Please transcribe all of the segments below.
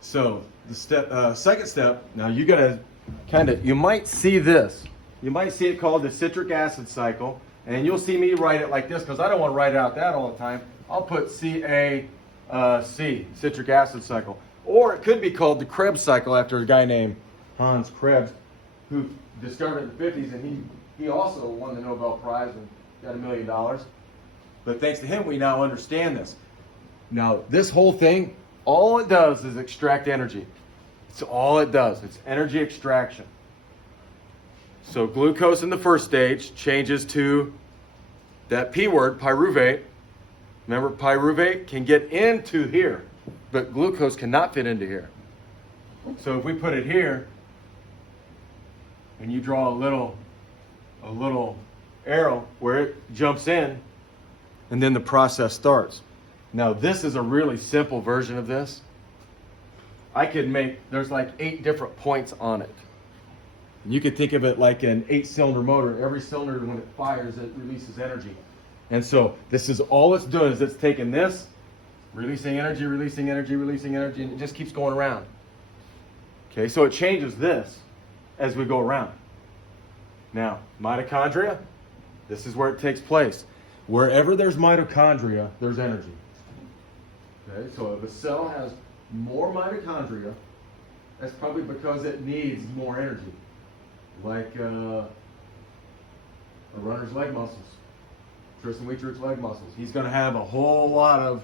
So the second step, now you gotta you might see this. You might see it called the citric acid cycle, and you'll see me write it like this because I don't want to write it out that all the time. I'll put CAC, citric acid cycle. Or it could be called the Krebs cycle after a guy named Hans Krebs, who discovered it in the 50s, and he also won the Nobel Prize and got $1 million. But thanks to him, we now understand this. Now, this whole thing, all it does is extract energy. It's all it does. It's energy extraction. So glucose in the first stage changes to that P word, pyruvate. Remember, pyruvate can get into here, but glucose cannot fit into here. So if we put it here, and you draw a little arrow where it jumps in, and then the process starts. Now, this is a really simple version of this. There's like 8 different points on it. You could think of it like an 8-cylinder motor. Every cylinder, when it fires, it releases energy. And so this is all it's doing is it's taking this, releasing energy, releasing energy, releasing energy, and it just keeps going around. Okay, so it changes this as we go around. Now, mitochondria, this is where it takes place. Wherever there's mitochondria, there's energy. Okay, so if a cell has more mitochondria, that's probably because it needs more energy. Like a runner's leg muscles, Tristan Wheatrick's leg muscles. He's going to have a lot of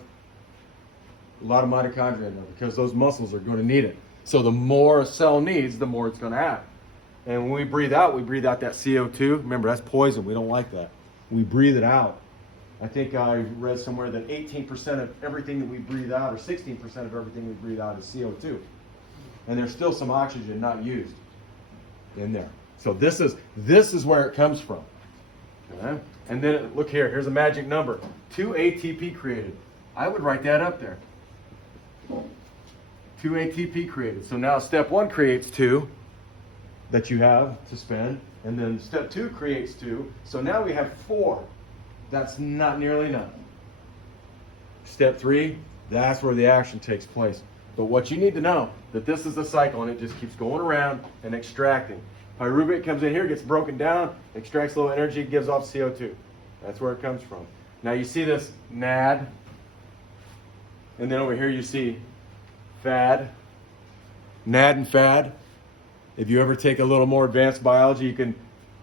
mitochondria in there because those muscles are going to need it. So the more a cell needs, the more it's going to have. And when we breathe out that CO2. Remember, that's poison. We don't like that. We breathe it out. I think I read somewhere that 18% of everything that we breathe out, or 16% of everything we breathe out, is CO2. And there's still some oxygen not used in there. So this is where it comes from. Okay? And then look here, here's a magic number. 2 ATP created. I would write that up there. 2 ATP created. So now step 1 creates 2 that you have to spend, and then step 2 creates 2. So now we have 4. That's not nearly enough. Step 3, that's where the action takes place. But what you need to know, that this is a cycle and it just keeps going around and extracting. Pyruvate comes in here, gets broken down, extracts a little energy, gives off CO2. That's where it comes from. Now you see this NAD, and then over here you see FAD. NAD and FAD. If you ever take a little more advanced biology,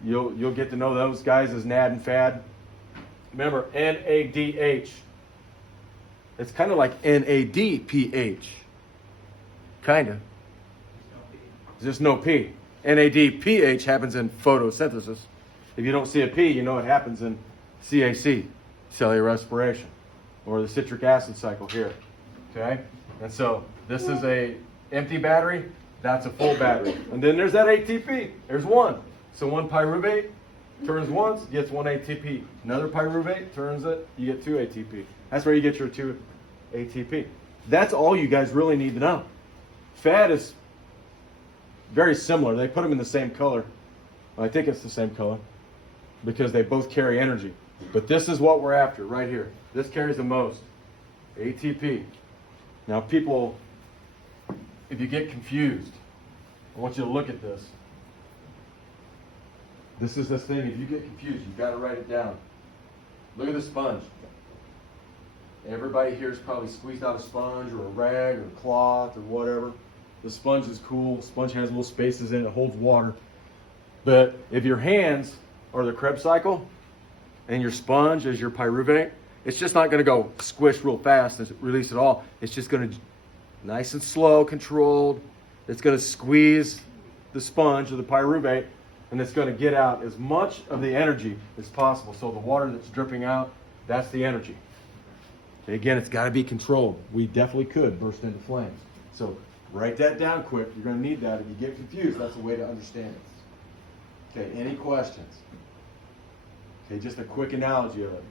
you'll get to know those guys as NAD and FAD. Remember, NADH. It's kind of like NADPH. Kind of. There's just no P. NADPH happens in photosynthesis. If you don't see a P, you know it happens in CAC, cellular respiration, or the citric acid cycle here. Okay? And so this is a empty battery, that's a full battery. And then there's that ATP. There's 1. So 1 pyruvate turns once, gets 1 ATP. Another pyruvate turns it, you get 2 ATP. That's where you get your 2 ATP. That's all you guys really need to know. FAD is very similar. They put them in the same color. I think it's the same color because they both carry energy. But this is what we're after right here. This carries the most. ATP. Now people, if you get confused, I want you to look at this. This is this thing. If you get confused, you've got to write it down. Look at the sponge. Everybody here has probably squeezed out a sponge or a rag or a cloth or whatever. The sponge is cool. The sponge has little spaces in it. It holds water. But if your hands are the Krebs cycle and your sponge is your pyruvate, it's just not going to go squish real fast and release it all. It's just going to, nice and slow, controlled. It's going to squeeze the sponge or the pyruvate, and it's going to get out as much of the energy as possible. So the water that's dripping out, that's the energy. Okay, again, it's got to be controlled. We definitely could burst into flames. So write that down quick. You're going to need that. If you get confused, that's a way to understand it. Okay, any questions? Okay, just a quick analogy of it.